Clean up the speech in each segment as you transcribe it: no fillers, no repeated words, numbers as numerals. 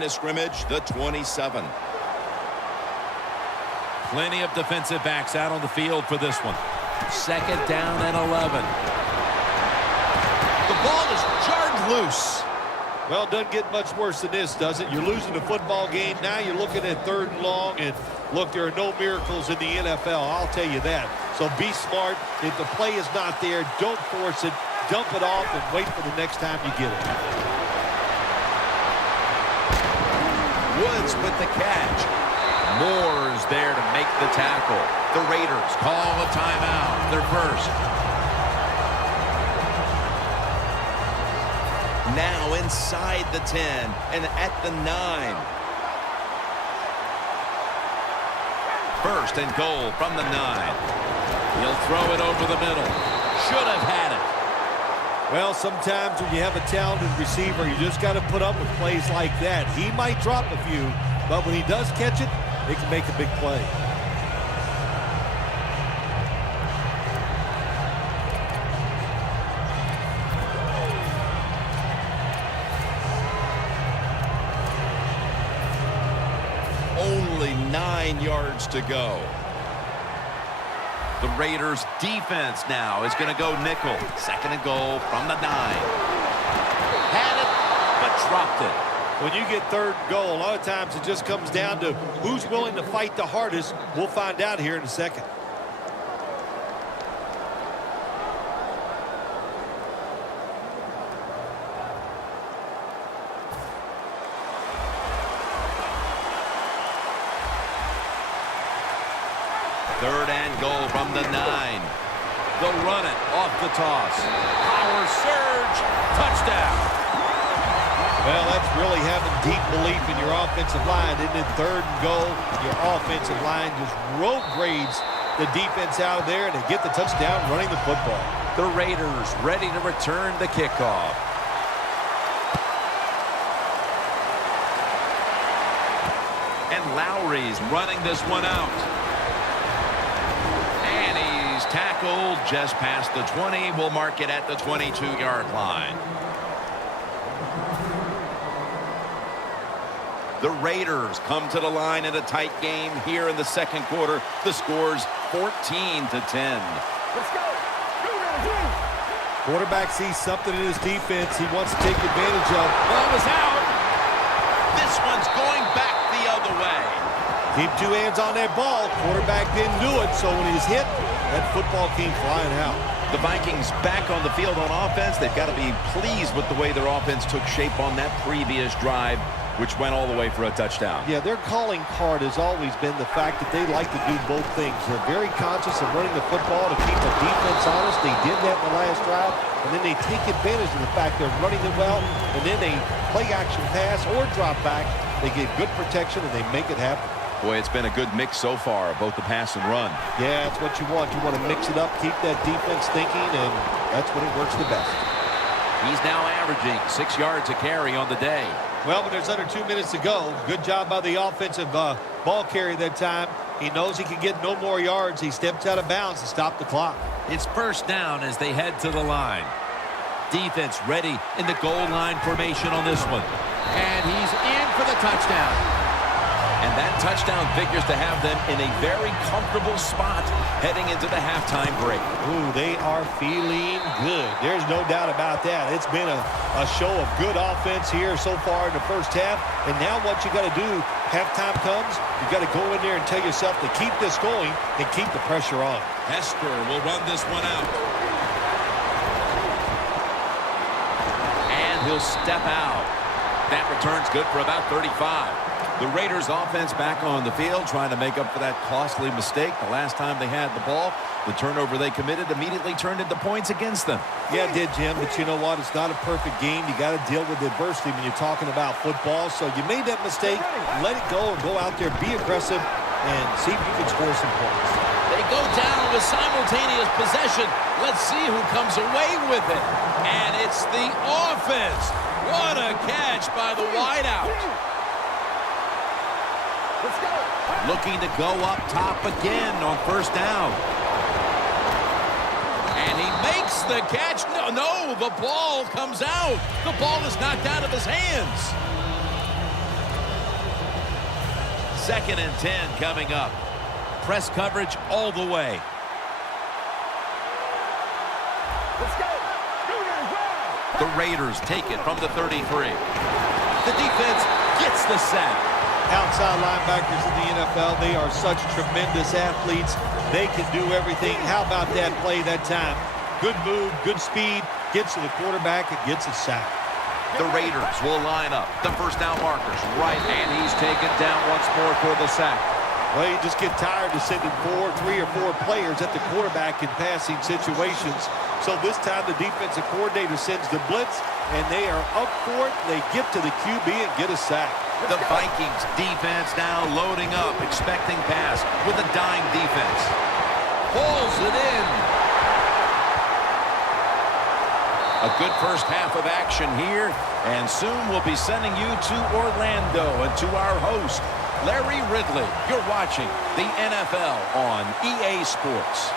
line of scrimmage, the 27. Plenty of defensive backs out on the field for this one. Second down and 11. The ball is jarred loose. Well, it doesn't get much worse than this, does it? You're losing the football game. Now you're looking at 3rd and long. And, look, there are no miracles in the NFL. I'll tell you that. So be smart. If the play is not there, don't force it. Dump it off and wait for the next time you get it. Woods with the catch. Moore's there to make the tackle. The Raiders call a timeout. Their first. Now inside the 10 and at the 9. First and goal from the 9. He'll throw it over the middle. Should have had it. Well, sometimes when you have a talented receiver, you just got to put up with plays like that. He might drop a few, but when he does catch it, he can make a big play. Only 9 yards to go. The Raiders defense now is going to go nickel. Second and goal from the 9. Had it, but dropped it. When you get 3rd and goal, a lot of times it just comes down to who's willing to fight the hardest. We'll find out here in a second. Third and goal from the 9. They'll run it off the toss. Power surge. Touchdown. Well, that's really having deep belief in your offensive line, isn't it? 3rd and goal. Your offensive line just road grades the defense out of there, and they get the touchdown running the football. The Raiders ready to return the kickoff. And Lowry's running this one out. And he's tackled just past the 20. We'll mark it at the 22-yard line. The Raiders come to the line in a tight game here in the second quarter. The score's 14-10. Let's go. Quarterback sees something in his defense he wants to take advantage of. Ball is out. This one's going back the other way. Keep 2 hands on that ball. Quarterback didn't do it, so when he's hit, that football came flying out. The Vikings back on the field on offense. They've got to be pleased with the way their offense took shape on that previous drive, which went all the way for a touchdown. Yeah, their calling card has always been the fact that they like to do both things. They're very conscious of running the football to keep the defense honest. They did that in the last drive, and then they take advantage of the fact they're running it well, and then they play action pass or drop back. They get good protection, and they make it happen. Boy, it's been a good mix so far, both the pass and run. Yeah, that's what you want. You want to mix it up, keep that defense thinking, and that's when it works the best. He's now averaging 6 yards a carry on the day. Well, when there's under 2 minutes to go, good job by the offensive ball carrier that time. He knows he can get no more yards. He steps out of bounds to stop the clock. It's first down as they head to the line. Defense ready in the goal line formation on this one. And he's in for the touchdown. And that touchdown figures to have them in a very comfortable spot heading into the halftime break. Ooh, they are feeling good. There's no doubt about that. It's been a show of good offense here so far in the first half. And now what you got to do, halftime comes, you got to go in there and tell yourself to keep this going and keep the pressure on. Hester will run this one out. And he'll step out. That return's good for about 35. The Raiders offense back on the field trying to make up for that costly mistake. The last time they had the ball, the turnover they committed immediately turned into points against them. Yeah, it did, Jim, but you know what? It's not a perfect game. You got to deal with adversity when you're talking about football. So you made that mistake, let it go, and go out there, be aggressive, and see if you can score some points. They go down with simultaneous possession. Let's see who comes away with it. And it's the offense. What a catch by the wideout. Let's go. Looking to go up top again on first down. And he makes the catch. No, the ball comes out. The ball is knocked out of his hands. 2nd and 10 coming up. Press coverage all the way. Let's go. The Raiders take it from the 33. The defense gets the sack. Outside linebackers in the NFL, they are such tremendous athletes. They can do everything. How about that play that time? Good move, good speed, gets to the quarterback, and gets a sack. The Raiders will line up. The first down markers right, and he's taken down once more for the sack. Well, you just get tired of sending 3 or 4 players at the quarterback in passing situations. So this time the defensive coordinator sends the blitz, and they are up for it. They get to the QB and get a sack. The Vikings defense now loading up, expecting pass with a dime defense. Pulls it in. A good first half of action here, and soon we'll be sending you to Orlando and to our host, Larry Ridley. You're watching the NFL on EA Sports.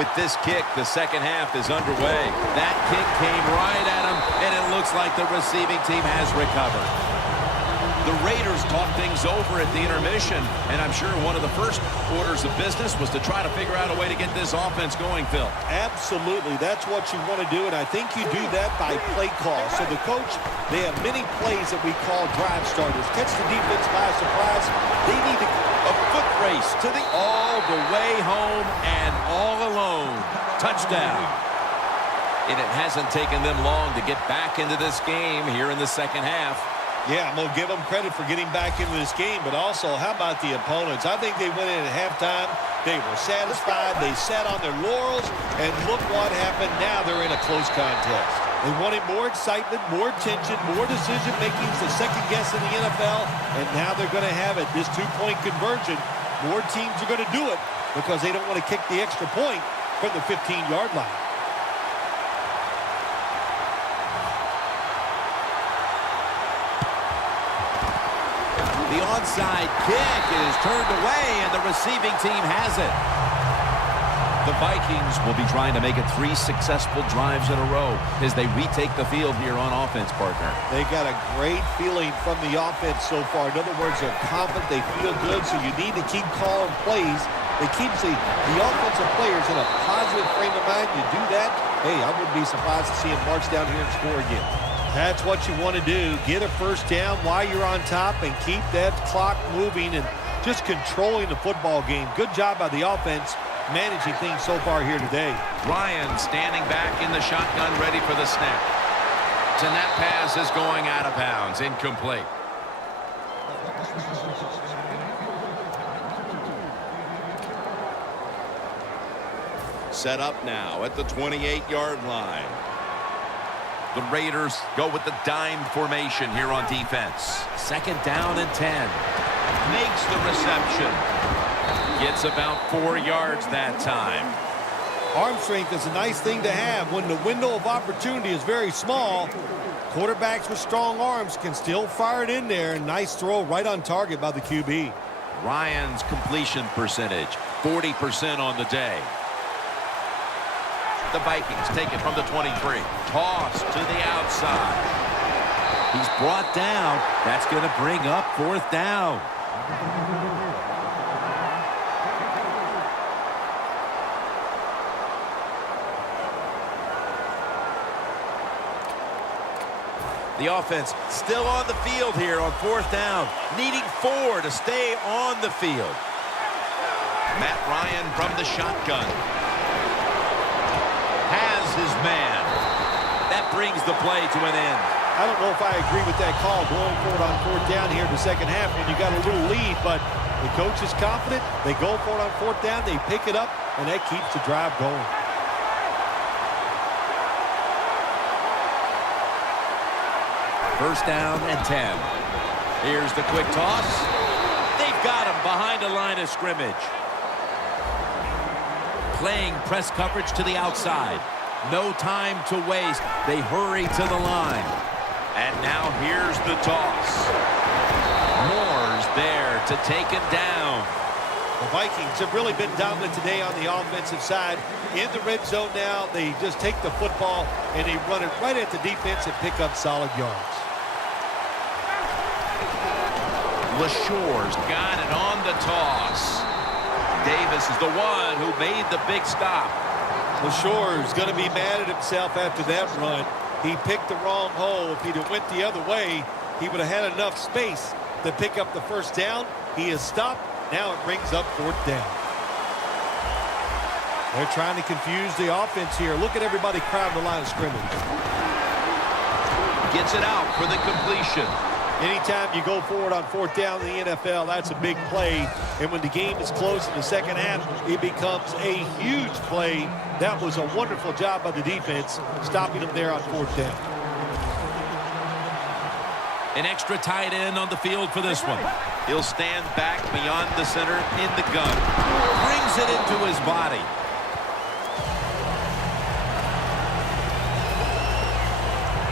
With this kick, the second half is underway. That kick came right at him, and it looks like the receiving team has recovered. The Raiders talk things over at the intermission, and I'm sure one of the first orders of business was to try to figure out a way to get this offense going, Phil. Absolutely. That's what you want to do, and I think you do that by play call. So the coach, they have many plays that we call drive starters. Catch the defense by surprise. They need to a foot race to the all the way home and all alone. Touchdown. And it hasn't taken them long to get back into this game here in the second half. Yeah, I'm going to give them credit for getting back into this game, but also, how about the opponents? I think they went in at halftime. They were satisfied. They sat on their laurels, and look what happened. Now they're in a close contest. They wanted more excitement, more tension, more decision-making. It's the second guess in the NFL, and now they're going to have it. This two-point conversion, more teams are going to do it because they don't want to kick the extra point from the 15-yard line. The onside kick is turned away, and the receiving team has it. The Vikings will be trying to make it 3 successful drives in a row as they retake the field here on offense, partner. They got a great feeling from the offense so far. In other words, they're confident, they feel good, so you need to keep calling plays. They keep the offensive players in a positive frame of mind. You do that, hey, I wouldn't be surprised to see them march down here and score again. That's what you want to do. Get a first down while you're on top and keep that clock moving and just controlling the football game. Good job by the offense managing things so far here today. Ryan standing back in the shotgun, ready for the snap. And that pass is going out of bounds, incomplete. Set up now at the 28-yard line. The Raiders go with the dime formation here on defense. 2nd down and 10. Makes the reception. Gets about 4 yards that time. Arm strength is a nice thing to have when the window of opportunity is very small. Quarterbacks with strong arms can still fire it in there. Nice throw right on target by the QB. Ryan's completion percentage, 40% on the day. The Vikings take it from the 23. Toss to the outside. He's brought down. That's going to bring up 4th down. The offense still on the field here on 4th down, needing 4 to stay on the field. Matt Ryan from the shotgun. Has his man. That brings the play to an end. I don't know if I agree with that call going for it on 4th down here in the second half when you got a little lead, but the coach is confident. They go for it on 4th down. They pick it up, and that keeps the drive going. First down and 10. Here's the quick toss. They've got him behind the line of scrimmage. Playing press coverage to the outside. No time to waste. They hurry to the line. And now here's the toss. Moore's there to take him down. The Vikings have really been dominant today on the offensive side. In the red zone now, they just take the football and they run it right at the defense and pick up solid yards. LaShore's got it on the toss. Davis is the one who made the big stop. LaShore's going to be mad at himself after that run. He picked the wrong hole. If he'd have went the other way, he would have had enough space to pick up the first down. He is stopped. Now it brings up fourth down. They're trying to confuse the offense here. Look at everybody crowding the line of scrimmage. Gets it out for the completion. Anytime you go forward on fourth down in the NFL, that's a big play. And when the game is close in the second half, it becomes a huge play. That was a wonderful job by the defense, stopping them there on fourth down. An extra tight end on the field for this one. He'll stand back beyond the center in the gun. Brings it into his body.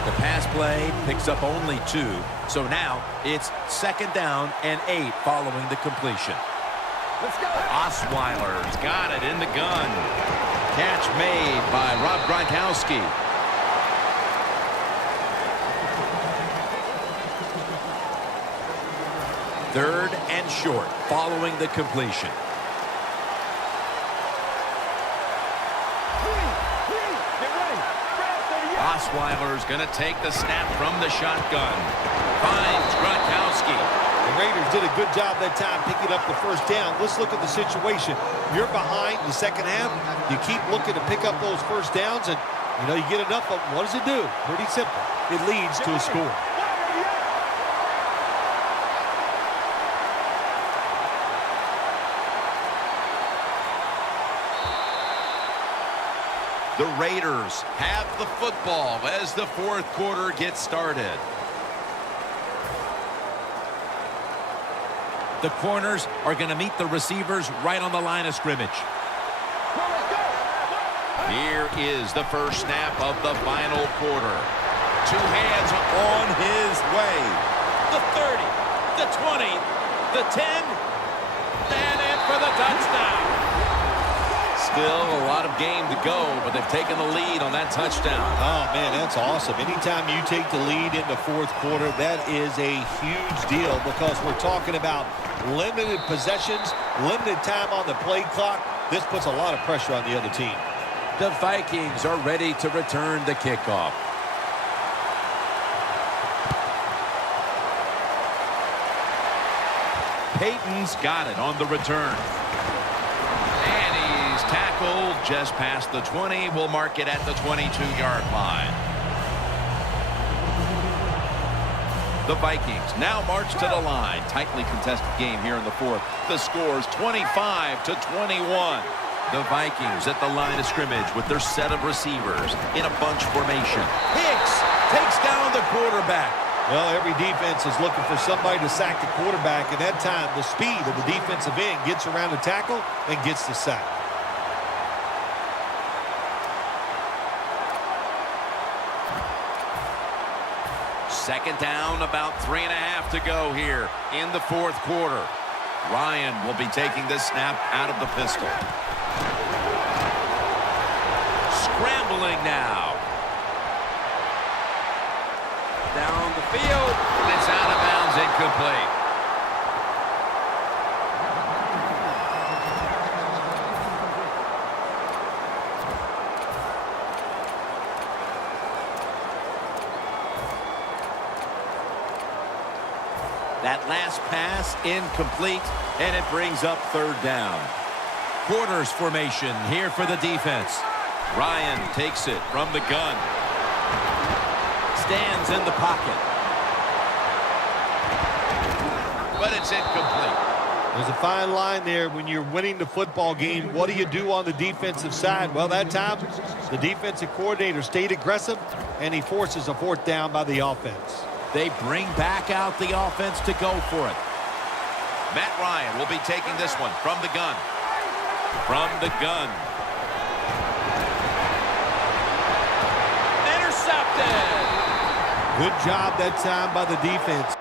The pass play picks up only 2. So now it's 2nd down and 8 following the completion. Let's go. Osweiler's got it in the gun. Catch made by Rob Gronkowski. Third and short following the completion. Osweiler's going to take the snap from the shotgun. Finds Gronkowski. The Raiders did a good job that time picking up the first down. Let's look at the situation. You're behind the second half. You keep looking to pick up those first downs, and you get enough of them. What does it do? Pretty simple. It leads to a score. The Raiders have the football as the fourth quarter gets started. The corners are going to meet the receivers right on the line of scrimmage. Here is the first snap of the final quarter. 2 hands on his way. The 30, the 20, the 10, and in for the touchdown. Still a lot of game to go, but they've taken the lead on that touchdown. Oh, man, that's awesome. Anytime you take the lead in the fourth quarter, that is a huge deal because we're talking about limited possessions, limited time on the play clock. This puts a lot of pressure on the other team. The Vikings are ready to return the kickoff. Peyton's got it on the return. And he's tackled just past the 20. We'll mark it at the 22-yard line. The Vikings now march to the line. Tightly contested game here in the fourth. The score's 25-21. The Vikings at the line of scrimmage with their set of receivers in a bunch formation. Hicks takes down the quarterback. Well, every defense is looking for somebody to sack the quarterback, and that time the speed of the defensive end gets around the tackle and gets the sack. Second down, about 3.5 to go here in the fourth quarter. Ryan will be taking this snap out of the pistol. Scrambling now. Down the field. And it's out of bounds, incomplete. That last pass incomplete, and it brings up third down. Quarters formation here for the defense. Ryan takes it from the gun. Stands in the pocket. But it's incomplete. There's a fine line there when you're winning the football game. What do you do on the defensive side? Well, that time, the defensive coordinator stayed aggressive, and he forces a fourth down by the offense. They bring back out the offense to go for it. Matt Ryan will be taking this one from the gun. From the gun. Intercepted. Good job that time by the defense.